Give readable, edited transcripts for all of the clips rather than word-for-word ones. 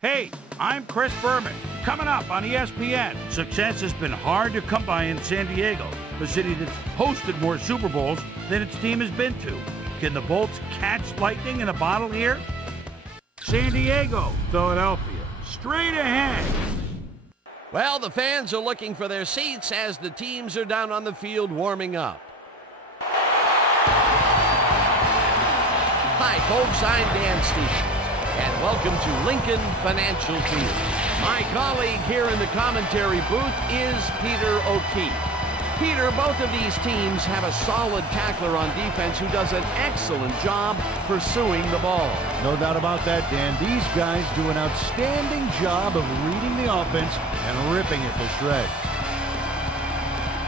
Hey, I'm Chris Berman. Coming up on ESPN, success has been hard to come by in San Diego, a city that's hosted more Super Bowls than its team has been to. Can the Bolts catch lightning in a bottle here? San Diego, Philadelphia, straight ahead. Well, the fans are looking for their seats as the teams are down on the field warming up. Hi, folks, I'm Dan Stevens, and welcome to Lincoln Financial Field. My colleague here in the commentary booth is Peter O'Keefe. Peter, both of these teams have a solid tackler on defense who does an excellent job pursuing the ball. No doubt about that, Dan. These guys do an outstanding job of reading the offense and ripping it to shreds.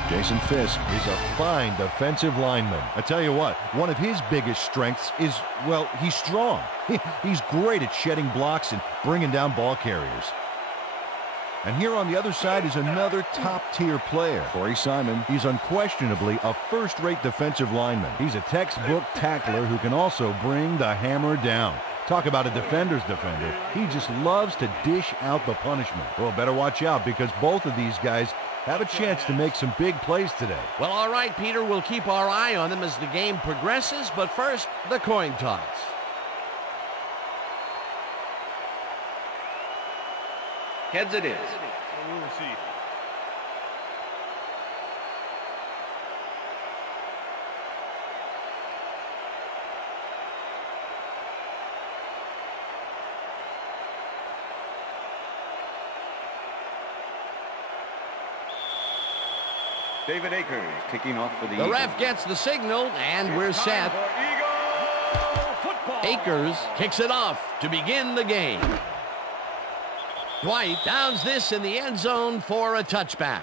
Jason Fisk is a fine defensive lineman. I tell you what, one of his biggest strengths is, well, he's strong. He's great at shedding blocks and bringing down ball carriers. And here on the other side is another top-tier player. Corey Simon. He's unquestionably a first-rate defensive lineman. He's a textbook tackler who can also bring the hammer down. Talk about a defender's defender. He just loves to dish out the punishment. Well, better watch out because both of these guys have a chance to make some big plays today. Well, all right, Peter, we'll keep our eye on them as the game progresses, but first, the coin toss. Heads it is. We'll see. David Akers kicking off for the Eagles. Ref gets the signal, and we're set. Akers kicks it off to begin the game. Dwight downs this in the end zone for a touchback.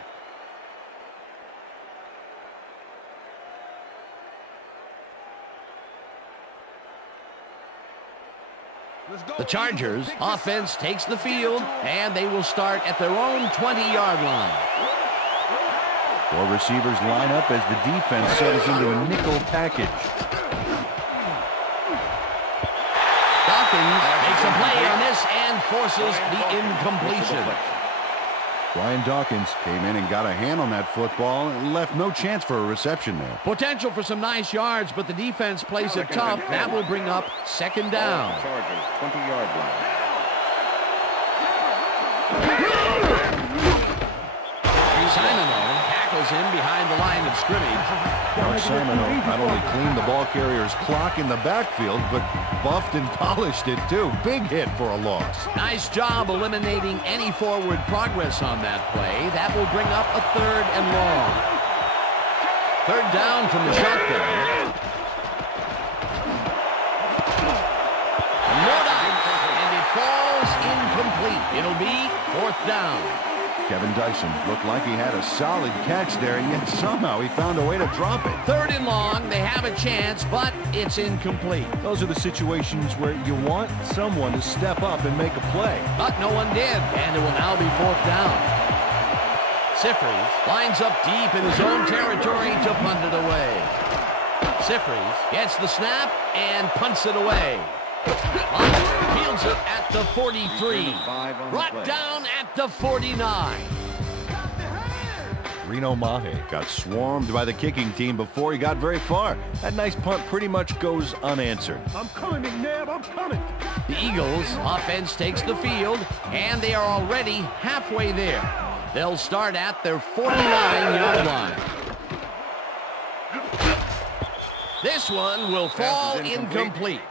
The Chargers offense takes the field, and they will start at their own 20-yard line. Four receivers line up as the defense settles into a nickel package. Dawkins makes a play on this and forces the incompletion. Brian Dawkins came in and got a hand on that football and left no chance for a reception there. Potential for some nice yards, but the defense plays it tough. That will bring up second down. Chargers, 20-yard line. Simon tackles him behind the line of scrimmage. Simon not only cleaned the ball carrier's clock in the backfield, but buffed and polished it too. Big hit for a loss. Nice job eliminating any forward progress on that play. That will bring up a third and long. Third down from the shotgun. No doubt, and it falls incomplete. It'll be fourth down. Kevin Dyson looked like he had a solid catch there, and yet somehow he found a way to drop it. Third and long, they have a chance, but it's incomplete. Those are the situations where you want someone to step up and make a play. But no one did, and it will now be fourth down. Siffrey lines up deep in his own territory to punt it away. Siffrey gets the snap and punts it away. Fields it at the 43. Brought down at the 49. Reno Mahe got swarmed by the kicking team before he got very far. That nice punt pretty much goes unanswered. I'm coming, McNabb, I'm coming. The Eagles offense takes the field, and they are already halfway there. They'll start at their 49-yard line. This one will fall incomplete.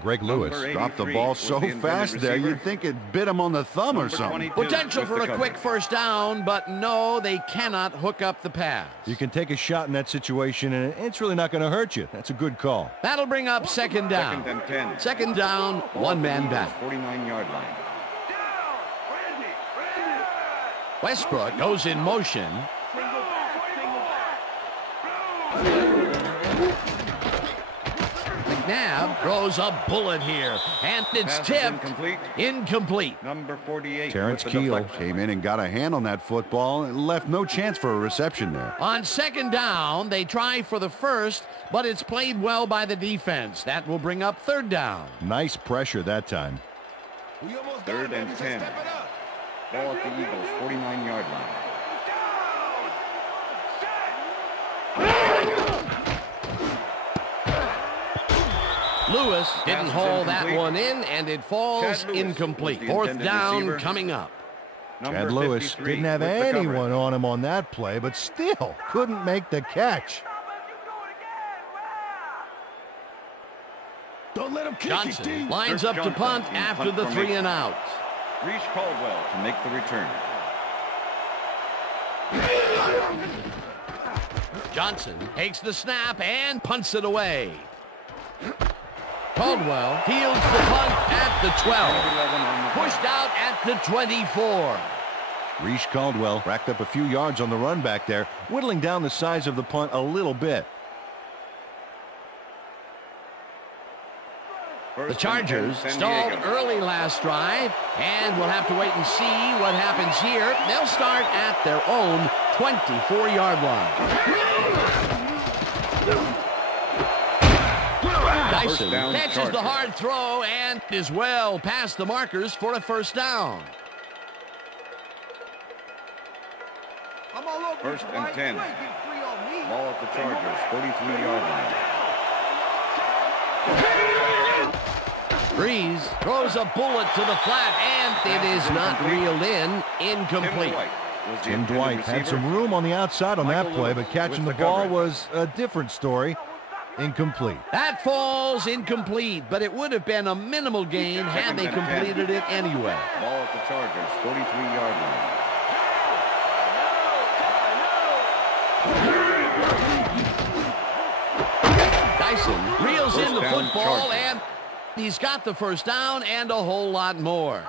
Greg Lewis dropped the ball so fast there, you'd think it bit him on the thumb or something. Potential for a quick first down, but no, they cannot hook up the pass. You can take a shot in that situation, and it's really not going to hurt you. That's a good call. That'll bring up second down. Second and 10. Second down, one man back. 49-yard line. Westbrook goes in motion. McNabb throws a bullet here, and it's tipped. Incomplete. Number 48. Terrence Keel came in and got a hand on that football and left no chance for a reception there. On second down, they try for the first, but it's played well by the defense. That will bring up third down. Nice pressure that time. Third and 10. Ball at the Eagles' 49-yard line. Lewis didn't haul that one in, and it falls incomplete. Fourth down coming up. Chad Lewis didn't have anyone on him on that play, but still couldn't make the catch. Don't let him kick Johnson it, lines up to punt after the 3 and out. Reese Caldwell to make the return. Johnson takes the snap and punts it away. Caldwell fields the punt at the 12. Pushed out at the 24. Reese Caldwell racked up a few yards on the run back there, whittling down the size of the punt a little bit. The Chargers stalled early last drive, and we'll have to wait and see what happens here. They'll start at their own 24-yard line. Dyson catches the hard throw and is well past the markers for a first down. First and 10. Ball at the Chargers' 33-yard line. Breeze throws a bullet to the flat, and it is not reeled in. Incomplete. Tim Dwight had some room on the outside on that play, but catching the ball was a different story. Incomplete. That falls incomplete, but it would have been a minimal gain had they completed it anyway. Ball at the Chargers' 43-yard line. Dyson reels in the football, and he's got the first down and a whole lot more.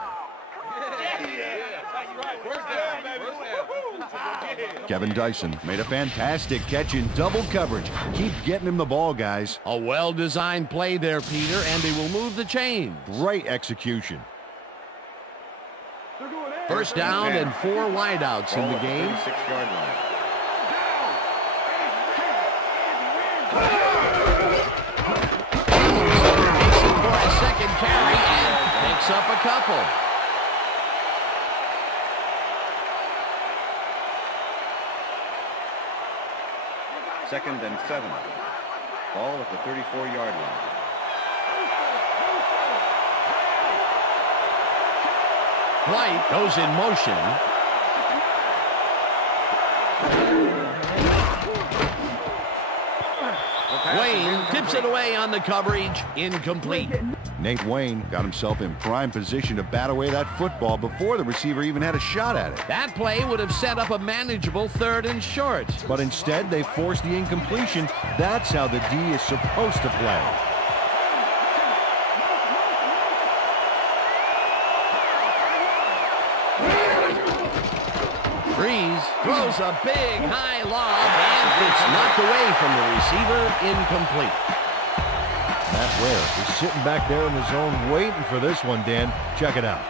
Kevin Dyson made a fantastic catch in double coverage. Keep getting him the ball, guys. A well-designed play there, Peter, and they will move the chain. Great execution. First down and 4 wideouts in the game. 36-yard line. Racing for a second carry and picks up a couple. Second and 7. Ball at the 34-yard line. White goes in motion. Wayne tips it away on the coverage. Incomplete. Nate Wayne got himself in prime position to bat away that football before the receiver even had a shot at it. That play would have set up a manageable 3rd and short. But instead, they forced the incompletion. That's how the D is supposed to play. Breeze throws a big high lob, and it's knocked away from the receiver. Incomplete. Matt Ware is sitting back there in the zone waiting for this one, Dan. Check it out.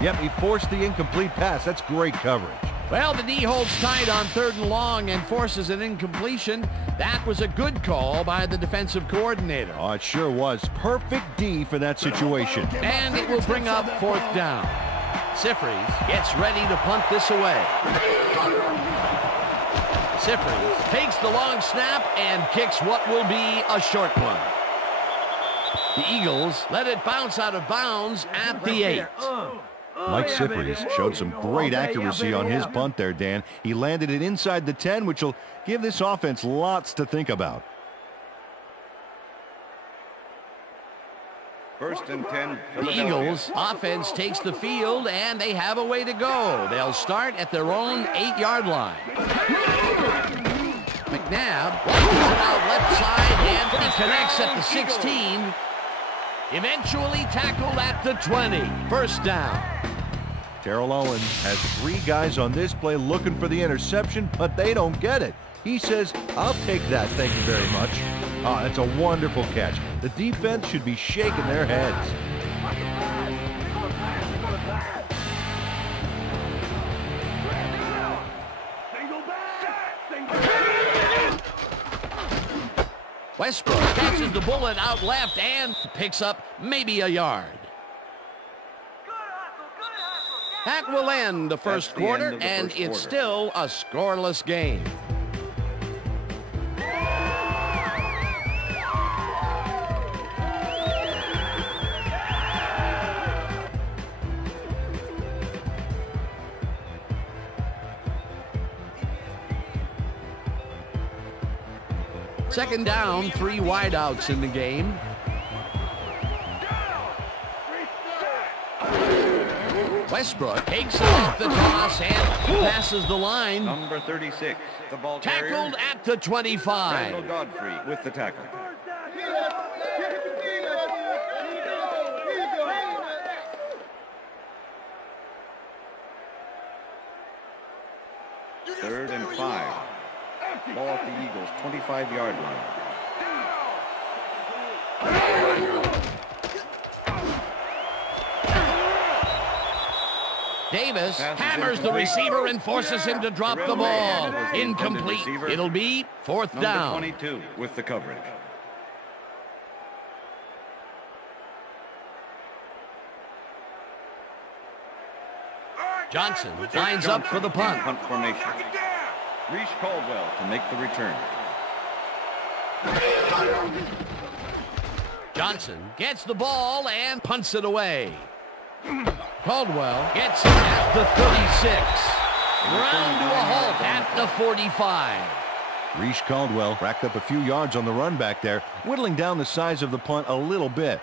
Yep, he forced the incomplete pass. That's great coverage. Well, the D holds tight on 3rd and long and forces an incompletion. That was a good call by the defensive coordinator. Oh, it sure was. Perfect D for that situation. And it will bring up 4th down. Siffrys gets ready to punt this away. Siffrys takes the long snap and kicks what will be a short one. The Eagles let it bounce out of bounds at the 8. Mike Siffrys showed some great accuracy on his punt there, Dan. He landed it inside the 10, which will give this offense lots to think about. First and 10. The Eagles offense takes the field, and they have a way to go. They'll start at their own 8-yard line. McNabb launches it out left side, and he connects at the 16. Eventually tackled at the 20. First down. Terrell Owens has 3 guys on this play looking for the interception, but they don't get it. He says, I'll take that, thank you very much. Ah, that's a wonderful catch. The defense should be shaking their heads. Westbrook catches the bullet out left and picks up maybe a yard. That will end the first quarter, and it's still a scoreless game. Second down, 3 wideouts in the game. Westbrook takes off the toss and passes the line. Number 36, the ball Tackled carrier, at the 25. Randall Godfrey with the tackle. Third and 5. Ball at the Eagles' 25-yard line. Davis hammers the receiver and forces him to drop the ball. Incomplete. It'll be fourth down. Number 22 with the coverage. Johnson lines up for the punt. Punt formation. Reese Caldwell to make the return. Johnson gets the ball and punts it away. Caldwell gets it at the 36. Ground to a halt at the 45. Reese Caldwell racked up a few yards on the run back there, whittling down the size of the punt a little bit.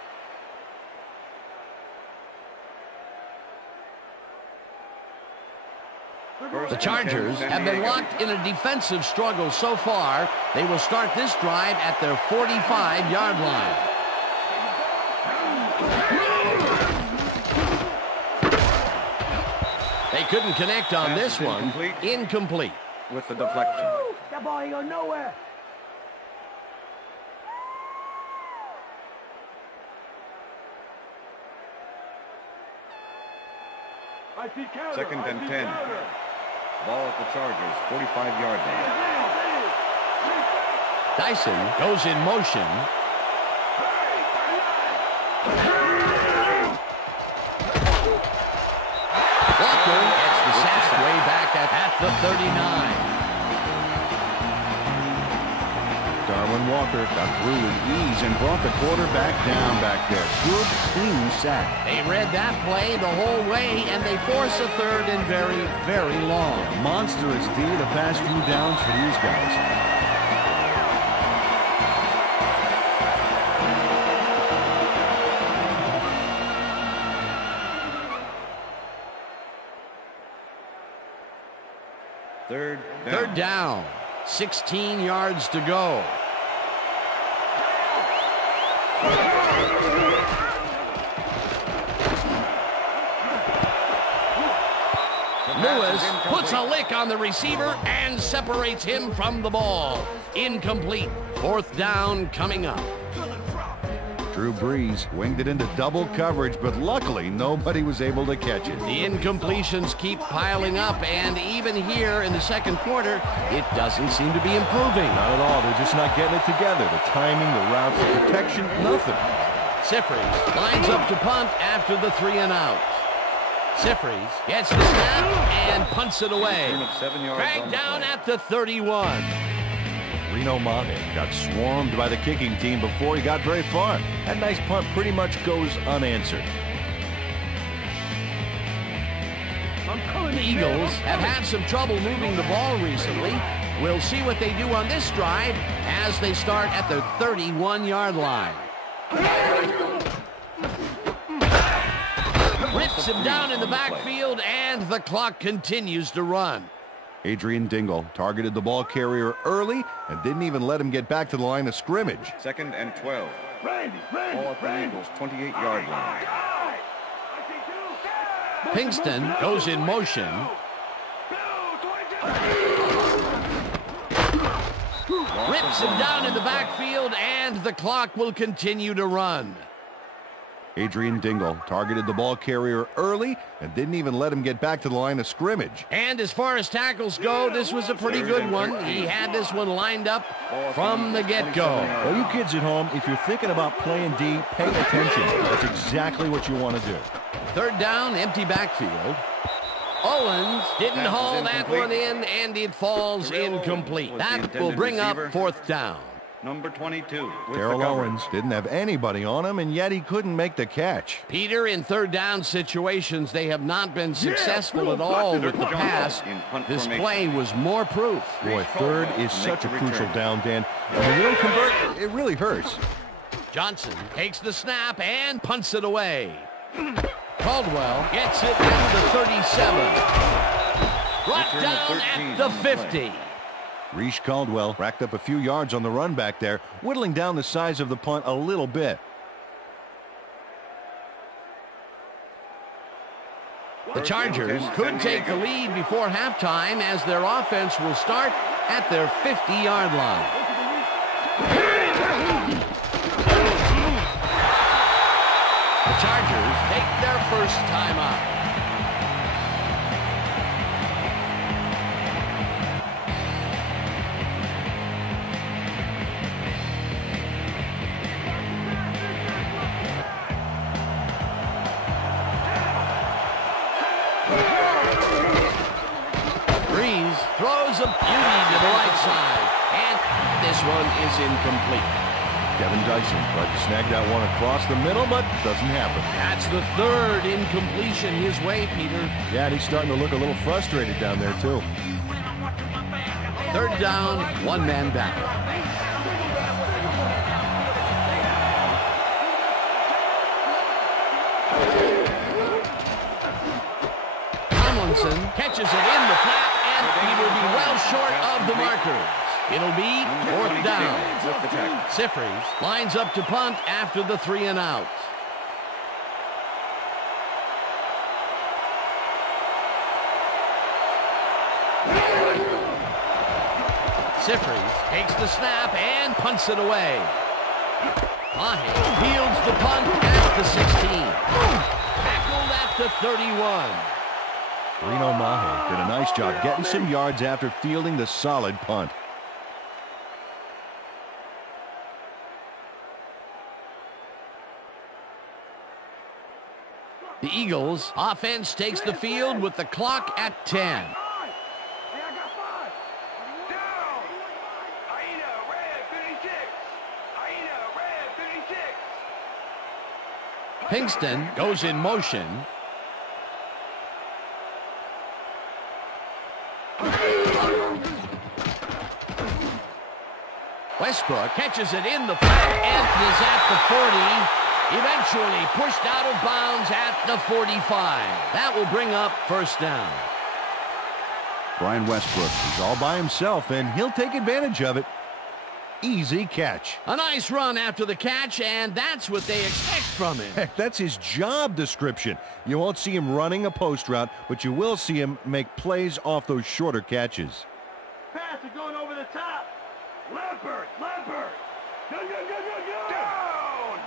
The Chargers have been locked in a defensive struggle so far. They will start this drive at their 45-yard line. They couldn't connect on this one. Incomplete. With the deflection. That ball ain't going nowhere. Second and 10. Ball at the Chargers' 45-yard line. Dyson goes in motion. Walker gets the sack way back at the 39. Darwin Walker got through with ease and brought the quarterback down back there. Good, clean sack. They read that play the whole way, and they force a third and very, very long. Monstrous D the past few downs for these guys. Third down. 16 yards to go. Lewis puts a lick on the receiver and separates him from the ball. Incomplete. Fourth down coming up. Drew Brees winged it into double coverage, but luckily nobody was able to catch it. The incompletions keep piling up, and even here in the second quarter, it doesn't seem to be improving. Not at all. They're just not getting it together. The timing, the routes, the protection, nothing. Sifries lines up to punt after the 3 and out. Sifries gets the snap and punts it away. Dragged down at the 31. Reno Mate got swarmed by the kicking team before he got very far. That nice punt pretty much goes unanswered. The Eagles have had some trouble moving the ball recently. We'll see what they do on this drive as they start at the 31-yard line. Rips him down in the backfield, and the clock continues to run. Adrian Dingle targeted the ball carrier early and didn't even let him get back to the line of scrimmage. Second and 12. Ball at the Eagles' 28-yard line. Pinkston goes in motion. Rips him down in the backfield, and the clock will continue to run. Adrian Dingle targeted the ball carrier early and didn't even let him get back to the line of scrimmage. And as far as tackles go, this was a pretty good one. He had this one lined up from the get-go. Well, you kids at home, if you're thinking about playing D, pay attention. That's exactly what you want to do. Third down, empty backfield. Owens didn't haul that one in, and it falls incomplete. That will bring up fourth down. Number 22. Terrell Owens didn't have anybody on him, and yet he couldn't make the catch. Peter, in third down situations, they have not been successful at all with the pass. This play was more proof. Boy, third is such a crucial down, Dan. And when you don't convert, it really hurts. Johnson takes the snap and punts it away. Caldwell gets it at the 37. Brought down at the 50. Reese Caldwell racked up a few yards on the run back there, whittling down the size of the punt a little bit. The Chargers could take the lead before halftime as their offense will start at their 50-yard line. The Chargers take their first timeout. Throws a beauty to the right side, and this one is incomplete. Kevin Dyson tried to snag that one across the middle, but doesn't happen. That's the third incompletion his way, Peter. Yeah, and he's starting to look a little frustrated down there, too. Third down, one man back. Tomlinson catches it in the flat. He will be well short of the markers. It'll be fourth down. Siffrys lines up to punt after the 3 and out. Siffrys takes the snap and punts it away. Mahe fields the punt at the 16. Tackled at the 31. Reno Mahe did a nice job getting some yards after fielding the solid punt. The Eagles offense takes the field with the clock at 10. Pinkston goes in motion. Westbrook catches it in the flat and is at the 40. Eventually pushed out of bounds at the 45. That will bring up first down. Brian Westbrook is all by himself, and he'll take advantage of it. Easy catch. A nice run after the catch, and that's what they expect from him. Heck, that's his job description. You won't see him running a post route, but you will see him make plays off those shorter catches. Pass is going over the top. Lampert. Go. Down.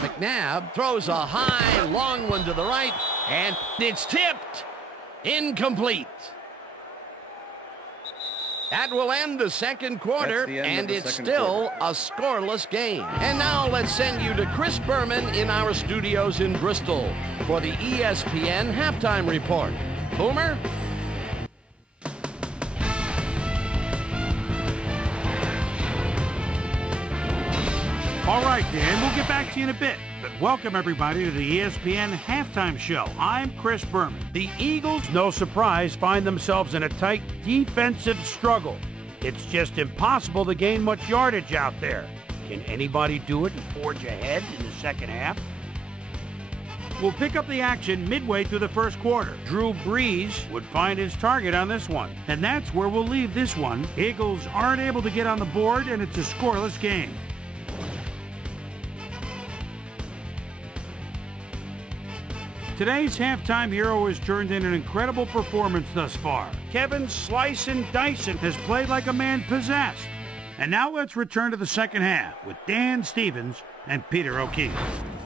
McNabb throws a high, long one to the right, and it's tipped. Incomplete. That will end the second quarter, and it's still a scoreless game. And now let's send you to Chris Berman in our studios in Bristol for the ESPN Halftime Report. Boomer? All right, Dan, we'll get back to you in a bit. But welcome, everybody, to the ESPN Halftime Show. I'm Chris Berman. The Eagles, no surprise, find themselves in a tight defensive struggle. It's just impossible to gain much yardage out there. Can anybody do it and forge ahead in the second half? We'll pick up the action midway through the first quarter. Drew Brees would find his target on this one. And that's where we'll leave this one. Eagles aren't able to get on the board, and it's a scoreless game. Today's halftime hero has turned in an incredible performance thus far. Kevin Slice and Dyson has played like a man possessed. And now let's return to the second half with Dan Stevens and Peter O'Keefe.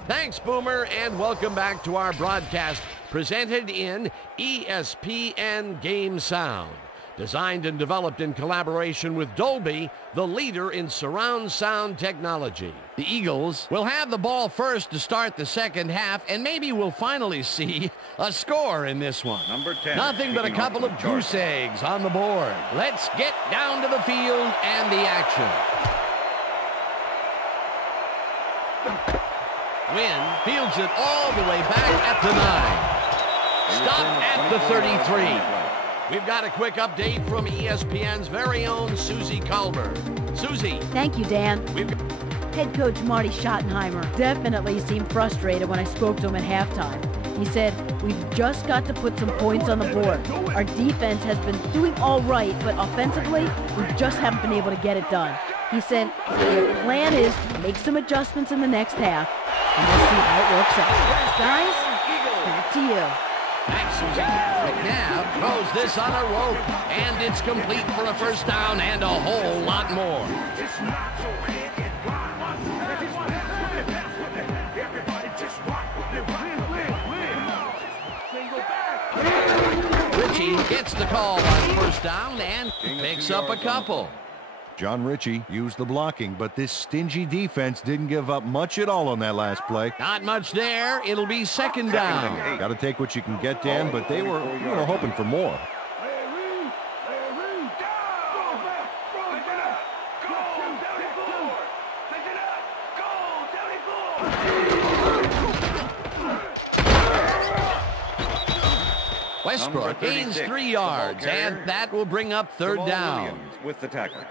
Thanks, Boomer, and welcome back to our broadcast presented in ESPN Game Sound. Designed and developed in collaboration with Dolby, the leader in surround sound technology. The Eagles will have the ball first to start the second half, and maybe we'll finally see a score in this one. Number 10. Nothing but a couple of goose eggs on the board. Let's get down to the field and the action. Wynn fields it all the way back at the 9. Stop at the 33. We've got a quick update from ESPN's very own Susie Culber. Susie. Thank you, Dan. Head coach Marty Schottenheimer definitely seemed frustrated when I spoke to him at halftime. He said, "We've just got to put some points on the board. Our defense has been doing all right, but offensively, we just haven't been able to get it done." He said, "The plan is to make some adjustments in the next half, and we'll see how it works out." Guys, back to you. Thanks, Susie. McNabb throws this on a rope, and it's complete for a first down and a whole lot more. Ritchie gets the call on first down and picks up a couple. John Ritchie used the blocking, but this stingy defense didn't give up much at all on that last play. Not much there. It'll be second down. Got to take what you can get, Dan, but they were hoping for more. Westbrook gains 3 yards, and that will bring up third down. With the tackle.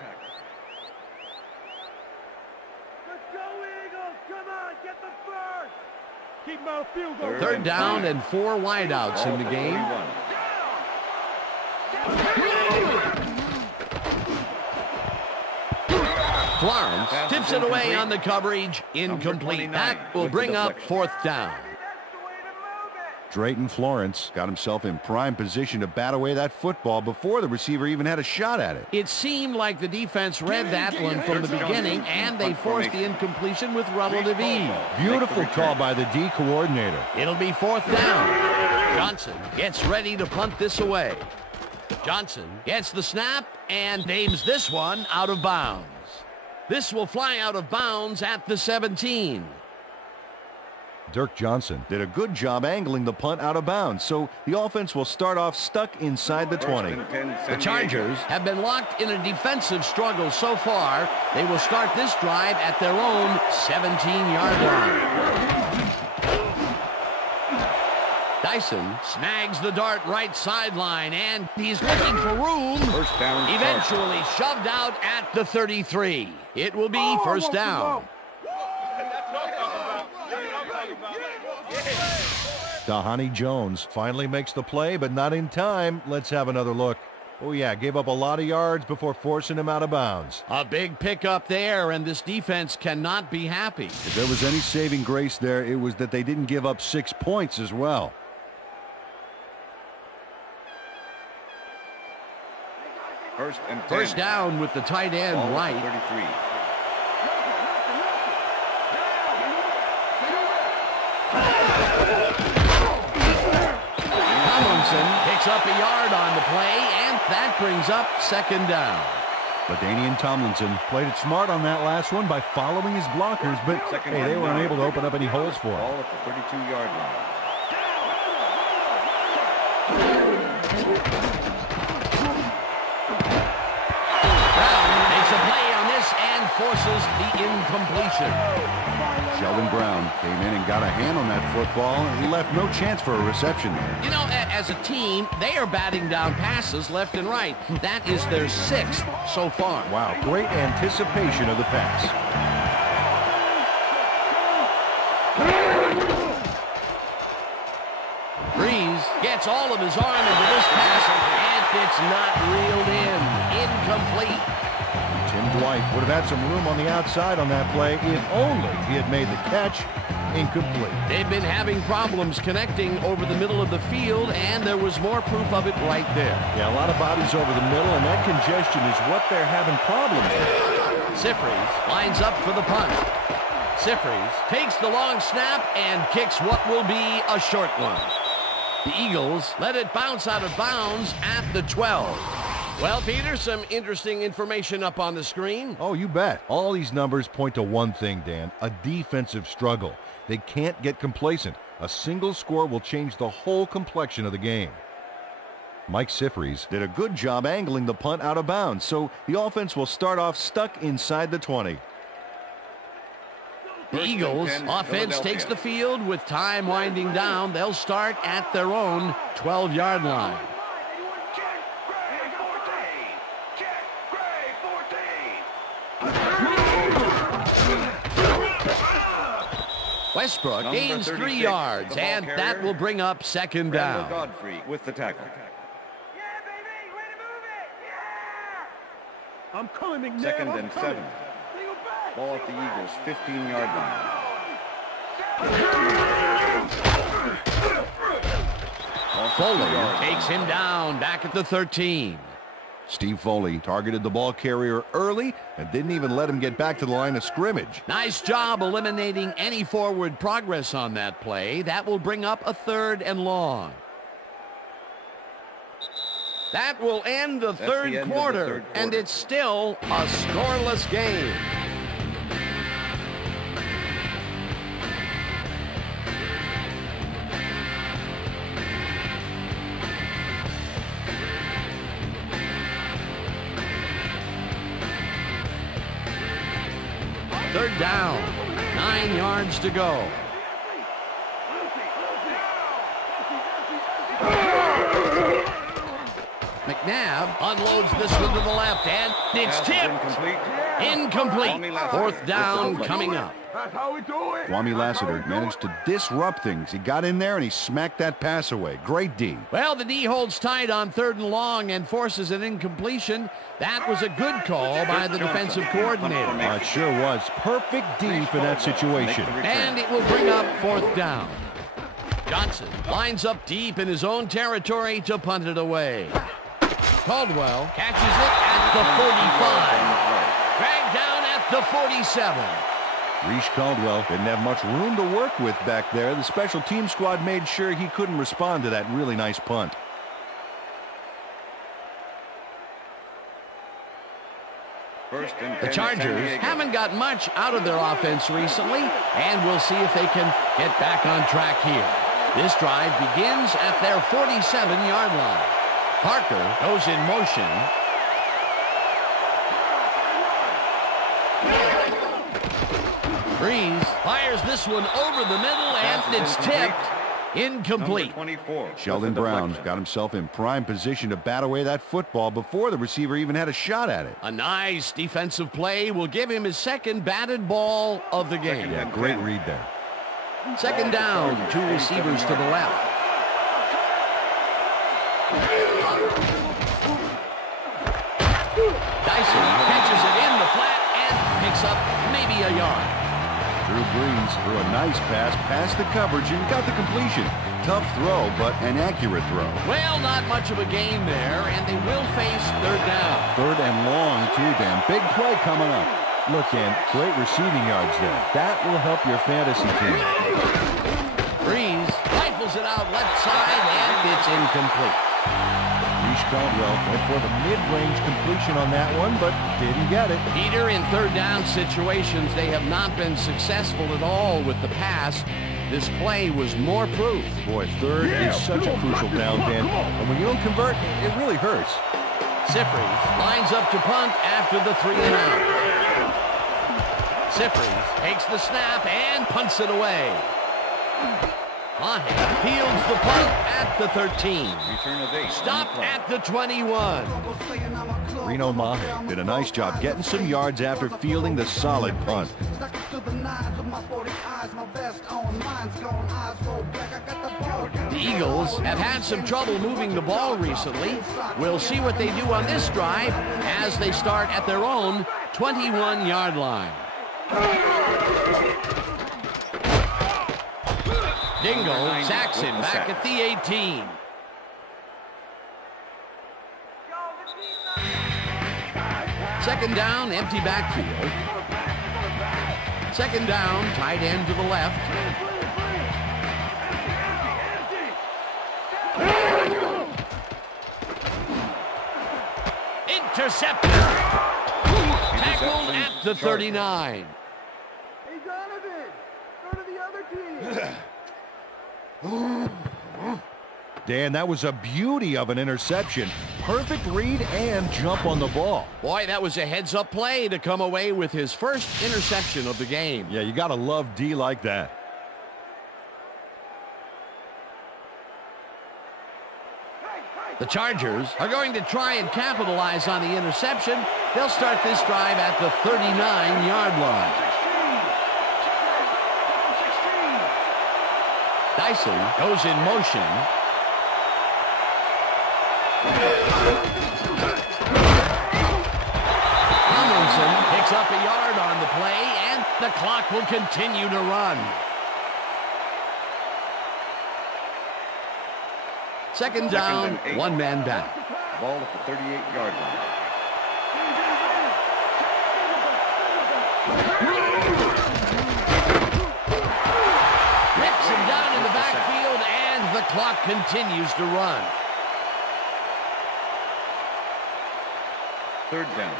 Third down and 4 wideouts in the game. Florence tips it away on the coverage. Incomplete. That will bring up fourth down. Drayton Florence got himself in prime position to bat away that football before the receiver even had a shot at it. It seemed like the defense read that one from the beginning, and they forced the incompletion with relative ease. Beautiful call by the D coordinator. It'll be fourth down. Johnson gets ready to punt this away. Johnson gets the snap and aims this one out of bounds. This will fly out of bounds at the 17. Dirk Johnson did a good job angling the punt out of bounds, so the offense will start off stuck inside the 20. The Chargers have been locked in a defensive struggle so far. They will start this drive at their own 17-yard line. Dyson snags the dart right sideline, and he's looking for room. First down. Eventually shoved out at the 33. It will be first down. Dahani Jones finally makes the play, but not in time. Let's have another look. Oh, yeah, gave up a lot of yards before forcing him out of bounds. A big pickup there, and this defense cannot be happy. If there was any saving grace there, it was that they didn't give up 6 points as well. First and 10. First down with the tight end Ball right. 33. Picks up a yard on the play, and that brings up second down. LaDainian Tomlinson played it smart on that last one by following his blockers, but hey, they were unable to open up any holes for him. Ball at the 32-yard line. Brown makes a play on this and forces the incompletion. Sheldon Brown came in and got a hand on that football and left no chance for a reception there. You know, as a team, they are batting down passes left and right. That is their 6th so far. Wow, great anticipation of the pass. Breeze gets all of his arm into this pass, and it's not reeled in. Incomplete. Tim Dwight would have had some room on the outside on that play if only he had made the catch. Incomplete. They've been having problems connecting over the middle of the field, and there was more proof of it right there. Yeah, a lot of bodies over the middle, and that congestion is what they're having problems with. Sifries lines up for the punt. Sifries takes the long snap and kicks what will be a short one. The Eagles let it bounce out of bounds at the 12. Well, Peter, some interesting information up on the screen. Oh, you bet. All these numbers point to one thing, Dan, a defensive struggle. They can't get complacent. A single score will change the whole complexion of the game. Mike Sifries did a good job angling the punt out of bounds, so the offense will start off stuck inside the 20. The Eagles offense takes the field with time winding down. They'll start at their own 12-yard line. Westbrook gains 3 yards, and that will bring up second down. Godfrey with the tackle. I'm coming, McNabb. Second and 7. Ball at the Eagles' 15-yard line. Foley takes him down back at the 13. Steve Foley targeted the ball carrier early and didn't even let him get back to the line of scrimmage. Nice job eliminating any forward progress on that play. That will bring up a 3rd and long. That will end the third quarter, and it's still a scoreless game. Third down, 9 yards to go. McNabb unloads this one to the left, and it's tipped. Incomplete. 4th down coming up. That's how we do it. Kwame Lassiter managed to disrupt things. He got in there and he smacked that pass away. Great D. Well, the D holds tight on 3rd and long and forces an incompletion. That was a good call by the defensive coordinator. It sure was. Perfect D for that situation. And it will bring up 4th down. Johnson lines up deep in his own territory to punt it away. Caldwell catches it at the 45. Dragged down at the 47. Reese Caldwell didn't have much room to work with back there. The special team squad made sure he couldn't respond to that really nice punt. The Chargers haven't got much out of their offense recently, and we'll see if they can get back on track here. This drive begins at their 47-yard line. Parker goes in motion. Breeze fires this one over the middle, and it's tipped. Incomplete. 24. Sheldon Brown got himself in prime position to bat away that football before the receiver even had a shot at it. A nice defensive play will give him his 2nd batted ball of the game. Yeah, great read there. 2nd down, 2 receivers to the left. Dyson catches it in the flat and picks up maybe a yard. Drew Brees threw a nice pass past the coverage and got the completion. Tough throw, but an accurate throw. Well, not much of a gain there, and they will face 3rd down. 3rd and long, too, Dan. Big play coming up. Look, Dan, great receiving yards there. That will help your fantasy team. Brees rifles it out left side, and it's incomplete. Reese Caldwell went for the mid-range completion on that one, but didn't get it. Peter, in 3rd down situations, they have not been successful at all with the pass. This play was more proof. Boy, 3rd is such a crucial down, Dan. And when you don't convert, it really hurts. Sifries lines up to punt after the 3 and out. Sifries takes the snap and punts it away. Mahe fields the punt at the 13. Return of 8. Stopped at the 21. Reno Mahe did a nice job getting some yards after fielding the solid punt. The Eagles have had some trouble moving the ball recently. We'll see what they do on this drive as they start at their own 21-yard line. Dingle sacks him back at the 18. Second down, empty backfield. 2nd down, tight end to the left. Intercepted. Tackled at the 39. Hey, Donovan, go to the other team. Dan, that was a beauty of an interception. Perfect read and jump on the ball. Boy, that was a heads-up play to come away with his first interception of the game. Yeah, you got to love D like that. The Chargers are going to try and capitalize on the interception. They'll start this drive at the 39-yard line. Dyson goes in motion. Tomlinson picks up a yard on the play, and the clock will continue to run. Second down, one man back. Ball at the 38-yard line. Rips him down in the backfield, and the clock continues to run. Third down.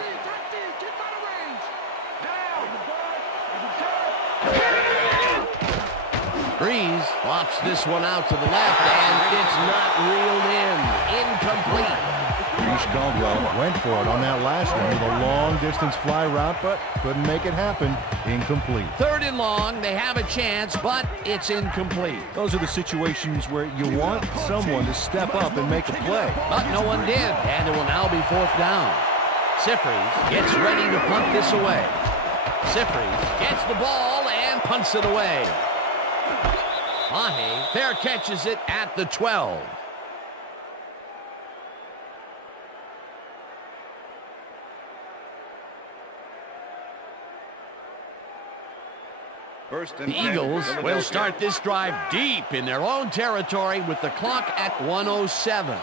Breeze flops this one out to the left, and it's not reeled in. Incomplete. Reese Caldwell went for it on that last one with a long-distance fly route, but couldn't make it happen. Incomplete. Third and long, they have a chance, but it's incomplete. Those are the situations where you want someone to step up and make a play. But no one did, and it will now be fourth down. Sifries gets ready to punt this away. Sifries gets the ball and punts it away. Mahe fair catches it at the 12. The Eagles will start this drive deep in their own territory with the clock at 1:07.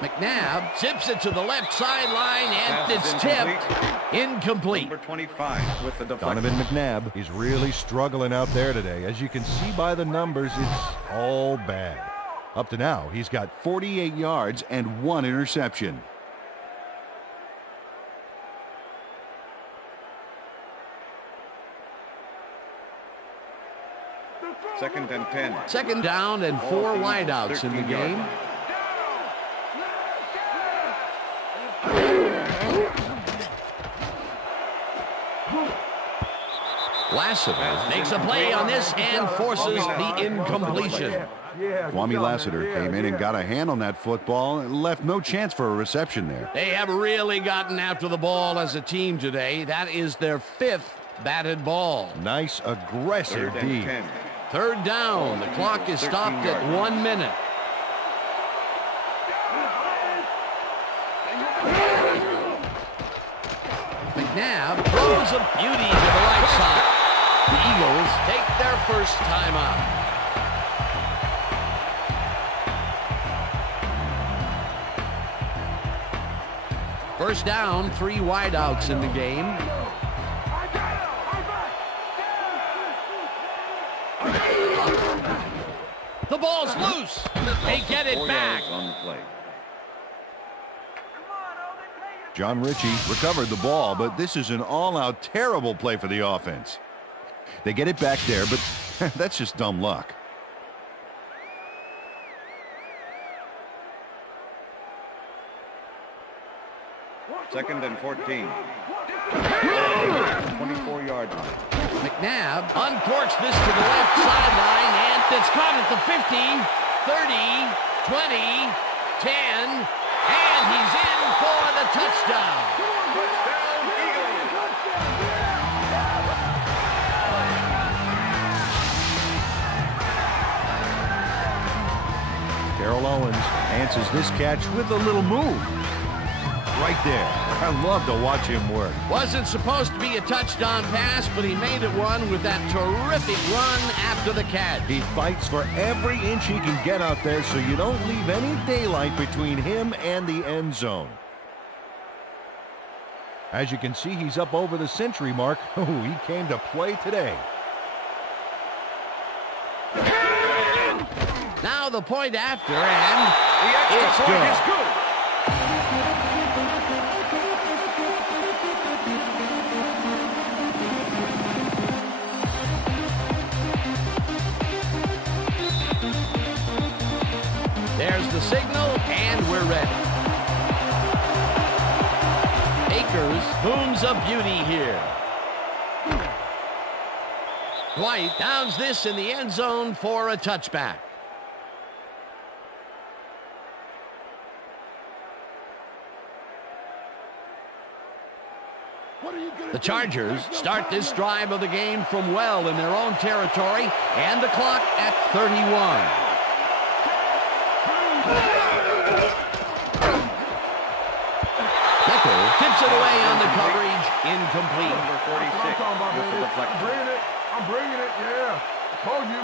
McNabb zips it to the left sideline, and it's tipped. Incomplete. Number 25 with the deflection. Donovan McNabb is really struggling out there today. As you can see by the numbers, it's all bad. Up to now, he's got 48 yards and 1 interception. Second and 10. Second down and 4 wideouts in the game. Lassiter makes a play on this and forces the incompletion. Kwame Lassiter came in and got a hand on that football and left no chance for a reception there. They have really gotten after the ball as a team today. That is their 5th batted ball. Nice aggressive Third and D. 10. Third down. The clock is stopped at 1 minute. McNabb throws a beauty to the right side. The Eagles take their first timeout. First down, 3 wideouts in the game. The ball's loose. They get it 4 back. yards on the play. John Ritchie recovered the ball, but this is an all-out terrible play for the offense. They get it back there, but that's just dumb luck. Second and 14. 24-yard line. McNabb uncorks this to the left sideline, and it's caught at the 50, 30, 20, 10, and he's in for the touchdown. Terrell Owens answers this catch with a little move. Right there. I love to watch him work. Wasn't supposed to be a touchdown pass, but he made it one with that terrific run after the catch. He fights for every inch he can get out there, so you don't leave any daylight between him and the end zone. As you can see, he's up over the century mark. Oh, he came to play today. Now the point after, and it's good. the signal, and we're ready. Akers booms a beauty here. Dwight downs this in the end zone for a touchback. The Chargers start this drive of the game from well in their own territory, and the clock at 31. Becker tips it away on the coverage, incomplete. Number 46. I'm bringing it, yeah. Told you.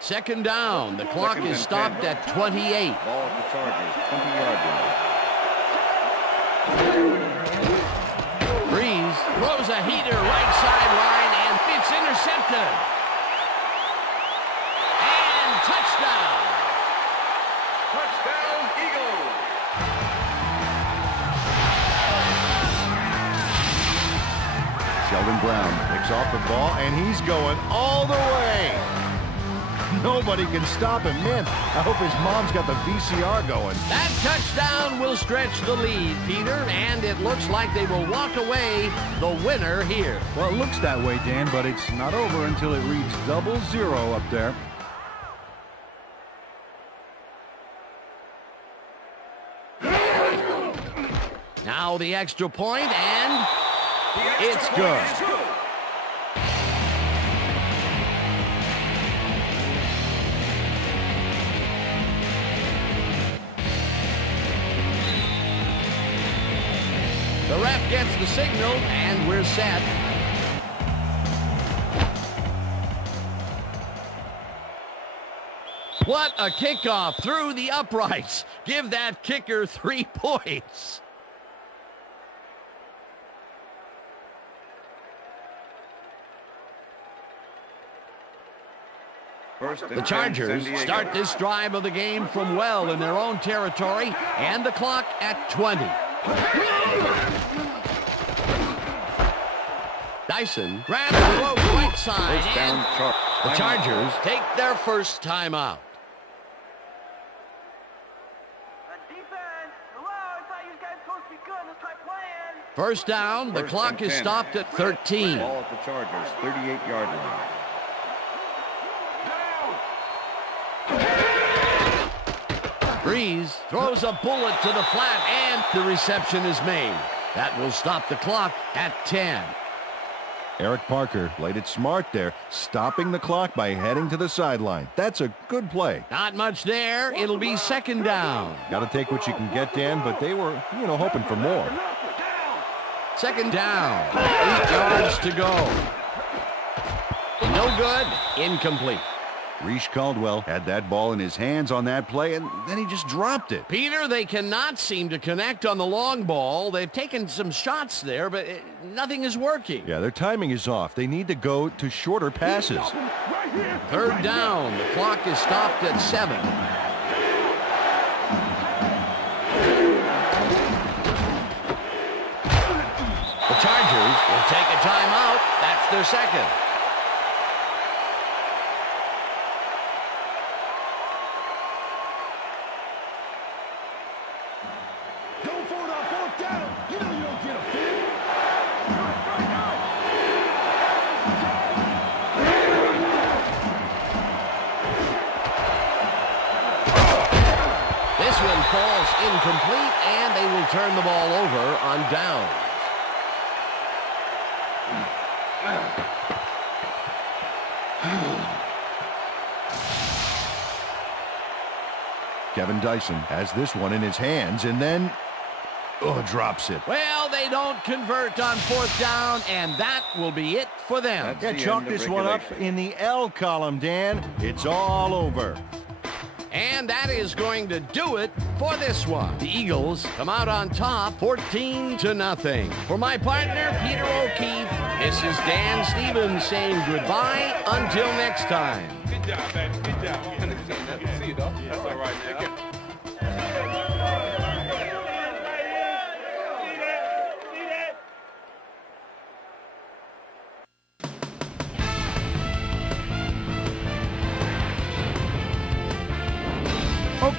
Second down. The clock is stopped at 28. Ball at the Chargers, 20-yard line. Breeze throws a heater right sideline, and it's intercepted. And touchdown. Touchdown, Eagles. Sheldon Brown picks off the ball, and he's going all the way. Nobody can stop him. Man, I hope his mom's got the VCR going. That touchdown will stretch the lead, Peter, and it looks like they will walk away the winner here. Well, it looks that way, Dan, but it's not over until it reads 0-0 up there. Now the extra point, and it's good. The ref gets the signal, and we're set. What a kickoff through the uprights. Give that kicker 3 points. The Chargers start this drive of the game from well in their own territory, and the clock at 20. Dyson grabs the road right side, and the Chargers take their first timeout. First down, the clock is stopped at 13. Ball at the Chargers, 38-yard line. Breeze throws a bullet to the flat, and the reception is made. That will stop the clock at 10. Eric Parker played it smart there, stopping the clock by heading to the sideline. That's a good play. Not much there. It'll be second down. Got to take what you can get, Dan, but they were, hoping for more. Second down. 8 yards to go. No good. Incomplete. Reese Caldwell had that ball in his hands on that play, and then he just dropped it. Peter, they cannot seem to connect on the long ball. They've taken some shots there, but nothing is working. Yeah, their timing is off. They need to go to shorter passes. Third down. The clock is stopped at 7. The Chargers will take a timeout. That's their second. Falls incomplete, and they will turn the ball over on downs. Kevin Dyson has this one in his hands, and then drops it. Well, they don't convert on fourth down, and that will be it for them. Chalk this one up in the L column, Dan. It's all over. And that is going to do it for this one. The Eagles come out on top 14-0. For my partner, Peter O'Keefe, this is Dan Stevens saying goodbye until next time. Good job, baby. Good job. See you, though. That's all right, man.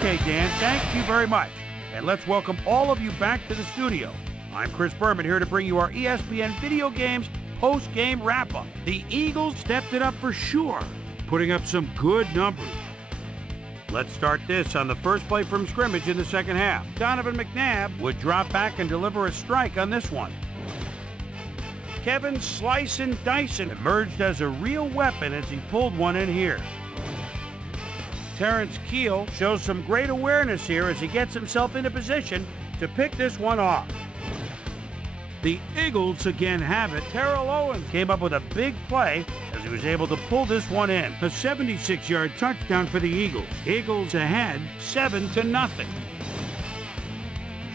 Okay, Dan, thank you very much. And let's welcome all of you back to the studio. I'm Chris Berman here to bring you our ESPN Video Games post-game wrap-up. The Eagles stepped it up for sure, putting up some good numbers. Let's start this on the first play from scrimmage in the second half. Donovan McNabb would drop back and deliver a strike on this one. Kevin Slice and Dyson emerged as a real weapon as he pulled one in here. Terrence Keel shows some great awareness here as he gets himself into position to pick this one off. The Eagles again have it. Terrell Owens came up with a big play as he was able to pull this one in. A 76-yard touchdown for the Eagles. Eagles ahead 7-0.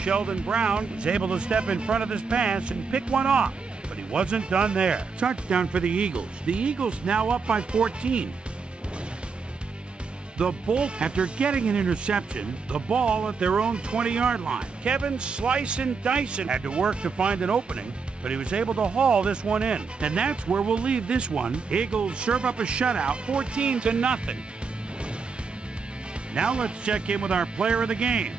Sheldon Brown was able to step in front of this pass and pick one off, but he wasn't done there. Touchdown for the Eagles. The Eagles now up by 14. The Bolts, after getting an interception, the ball at their own 20-yard line. Kevin Slice and Dyson had to work to find an opening, but he was able to haul this one in. And that's where we'll leave this one. Eagles serve up a shutout, 14-0. Now let's check in with our player of the game,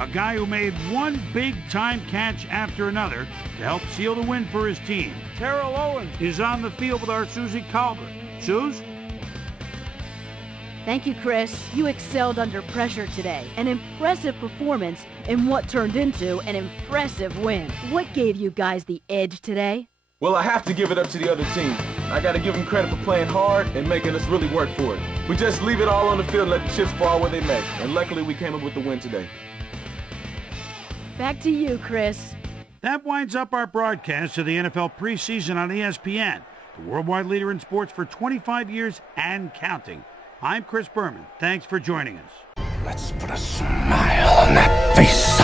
a guy who made one big-time catch after another to help seal the win for his team. Terrell Owens is on the field with our Susie Colbert. Suze? Thank you, Chris. You excelled under pressure today. An impressive performance in what turned into an impressive win. What gave you guys the edge today? Well, I have to give it up to the other team. I got to give them credit for playing hard and making us really work for it. We just leave it all on the field and let the chips fall where they may. And luckily, we came up with the win today. Back to you, Chris. That winds up our broadcast of the NFL preseason on ESPN, the worldwide leader in sports for 25 years and counting. I'm Chris Berman. Thanks for joining us. Let's put a smile on that face.